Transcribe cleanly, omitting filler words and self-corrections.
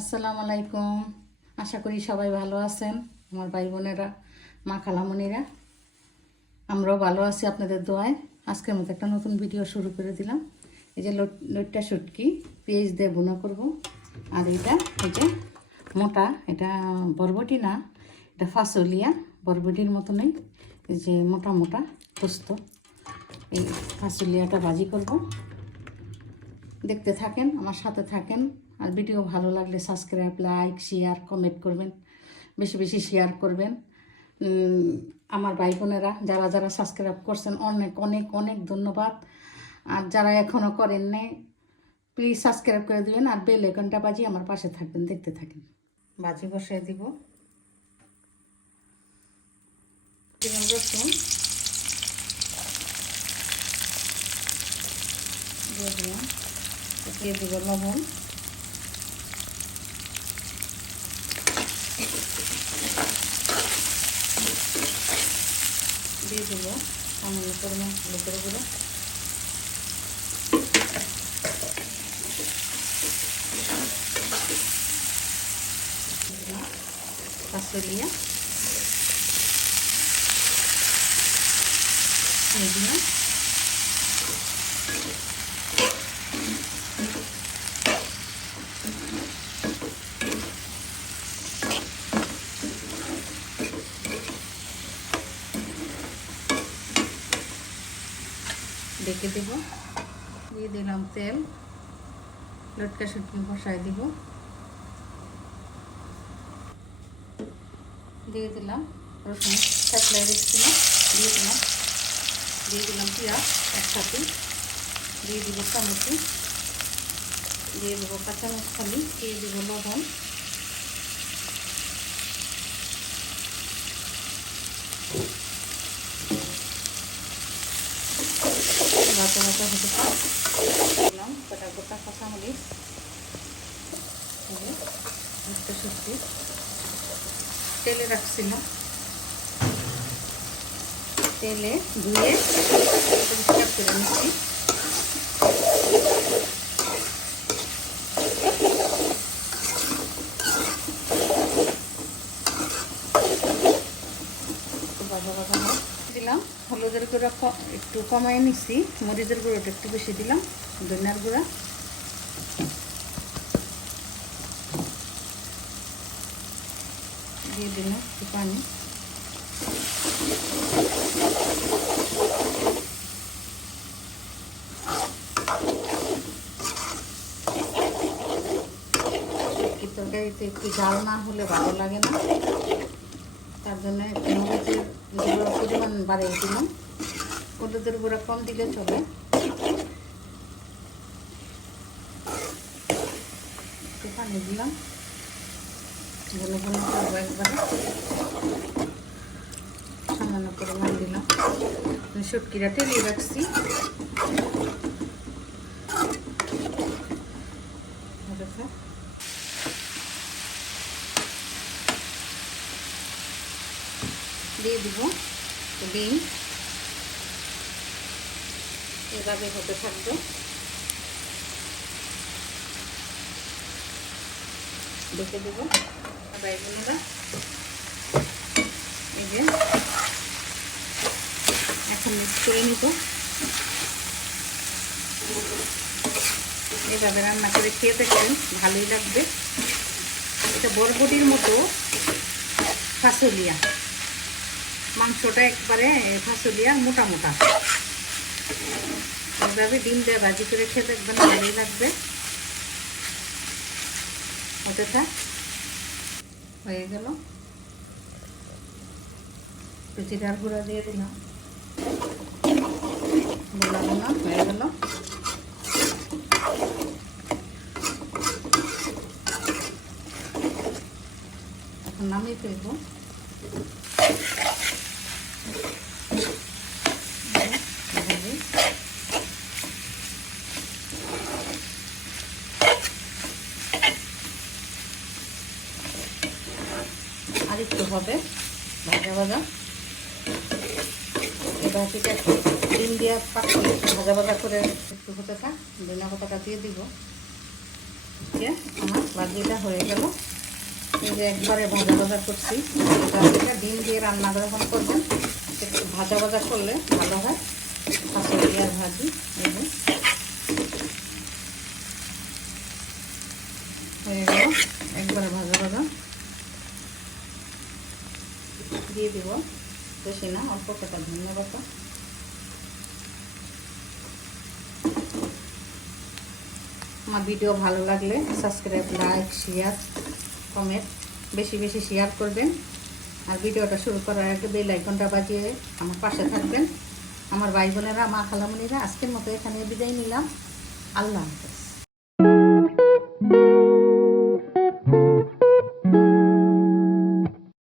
আসসালামু আলাইকুম। আশা করি সবাই ভালো আছেন, আমার ভাই বোনেরা, মা খালামণিরা। আমরাও ভালো আছি আপনাদের দোয়ায়। আজকের মতো একটা নতুন ভিডিও শুরু করে দিলাম। এই যে লইট্টা শুটকি পেঁয়াজ দিয়ে ভুনা করব। আর এটা এই যে মোটা, এটা বরবটি না, এটা ফাসলিয়া, বরবটির মতো নেই। এই যে মোটা মোটা পোস্ত, এই ফাসলিয়াটা ভাজি করব। দেখতে থাকেন, আমার সাথে থাকেন। আর ভিডিও ভালো লাগলে সাবস্ক্রাইব, লাইক, শেয়ার, কমেন্ট করবেন, বেশি বেশি শেয়ার করবেন। আমার ভাই বোনেরা যারা যারা সাবস্ক্রাইব করছেন অনেক অনেক অনেক ধন্যবাদ। আর যারা এখনও করেন নাই প্লিজ সাবস্ক্রাইব করে দিবেন, আর বেল আইকনটা বাজিয়ে আমার পাশে থাকবেন। দেখতে থাকেন। ভাজি বসিয়ে দিব, রসুন দিয়ে দিলাম, দিয়ে দিব লবণ, দিয়ে দেব সামান্য পরিমাণ হলুদের গুঁড়ো, ফাসলিয়া দিয়ে ডেকে দেব। দিয়ে দিলাম তেল, লটকা শুটকি বসাই দিব, দিয়ে দিলাম রসুন থেতলে রেখেছিলাম, দিয়ে দিলাম পেঁয়াজ একসাথে, দিয়ে দিব টমেটো, দিয়ে দেবো কাঁচামরিচ ফালি, দিয়ে দেব লবণ, ভাজা ভাজা হতে দিলাম গোটা গোটা কাঁচামরিচ, একটা সবজি তেলে রাখছিলাম, তেলে ধুয়ে পরিষ্কার করে নিচ্ছি। ভাজা ভাজা দিলাম, হলুদের গুঁড়া একটু কমাই নিচ্ছি, মরিচের গুঁড়োটা একটু বেশি দিলাম, ধনিয়ার গুঁড়া দিয়ে দিলাম একটু পানি, তরকারিতে একটু ঝাল না হলে ভালো লাগে না, তার জন্য একটু মরিচের গুঁড়োর পরিমাণ বাড়িয়ে দিলাম। হলুদের গুঁড়া কম দিলে চলে। একটু পানি দিলাম, ঘন ঘন করবো একবারে, সামান্য পরিমাণ দিলাম। শুটকিটা টেলে রাখছি, দিয়ে দিব ডিম, এভাবে হতে থাকবে। দেখে দেবো ভাই বোনেরা, এই যে এখন মিক্স করে নিব। এভাবে রান্না করে খেয়ে দেখবেন, ভালোই লাগবে। এটা বরবটির মতো ফাসলিয়া, মাংসটা একবারে ফাসলিয়া মোটা মোটা। এভাবে ডিম দিয়ে ভাজি করে খেয়ে দেখবেন, ভালোই লাগবে। হতে থাক, হয়ে গেল। একটু জিরার গুঁড়া দিয়ে দিলাম, বললাম না, হয়ে গেল। এখন নামিয়ে ফেলবো। আর একটু হবে ভাজা ভাজা, এবার থেকে একটু ডিম দিয়ে পাকিয়ে ভাজা ভাজা করে একটু হতে থাক। ধনিয়া পাতাটা দিয়ে দিব, যে আমার ভাজিটা হয়ে গেল। এই যে একবারে ভাজা ভাজা করছি। এটা ডিম দিয়ে রান্না যখন করবেন একটু ভাজা ভাজা করলে ভালো হয়। কাঁচকড়ি আর ভাজি এই যে হয়ে গেল, একবারে ভাজা ভাজা দিয়ে দিব। বেশি না, অল্প কটা ধনিয়া পাতা। আমার ভিডিও ভালো লাগলে সাবস্ক্রাইব, লাইক, শেয়ার, কমেন্ট বেশি বেশি শেয়ার করবেন। আর ভিডিওটা শুরু করার আগে বেল আইকনটা বাজিয়ে আমার পাশে থাকবেন। আমার ভাই বোনেরা, মা খালামণিরা, আজকের মতো এখানে বিদায় নিলাম। আল্লাহ হাফেজ।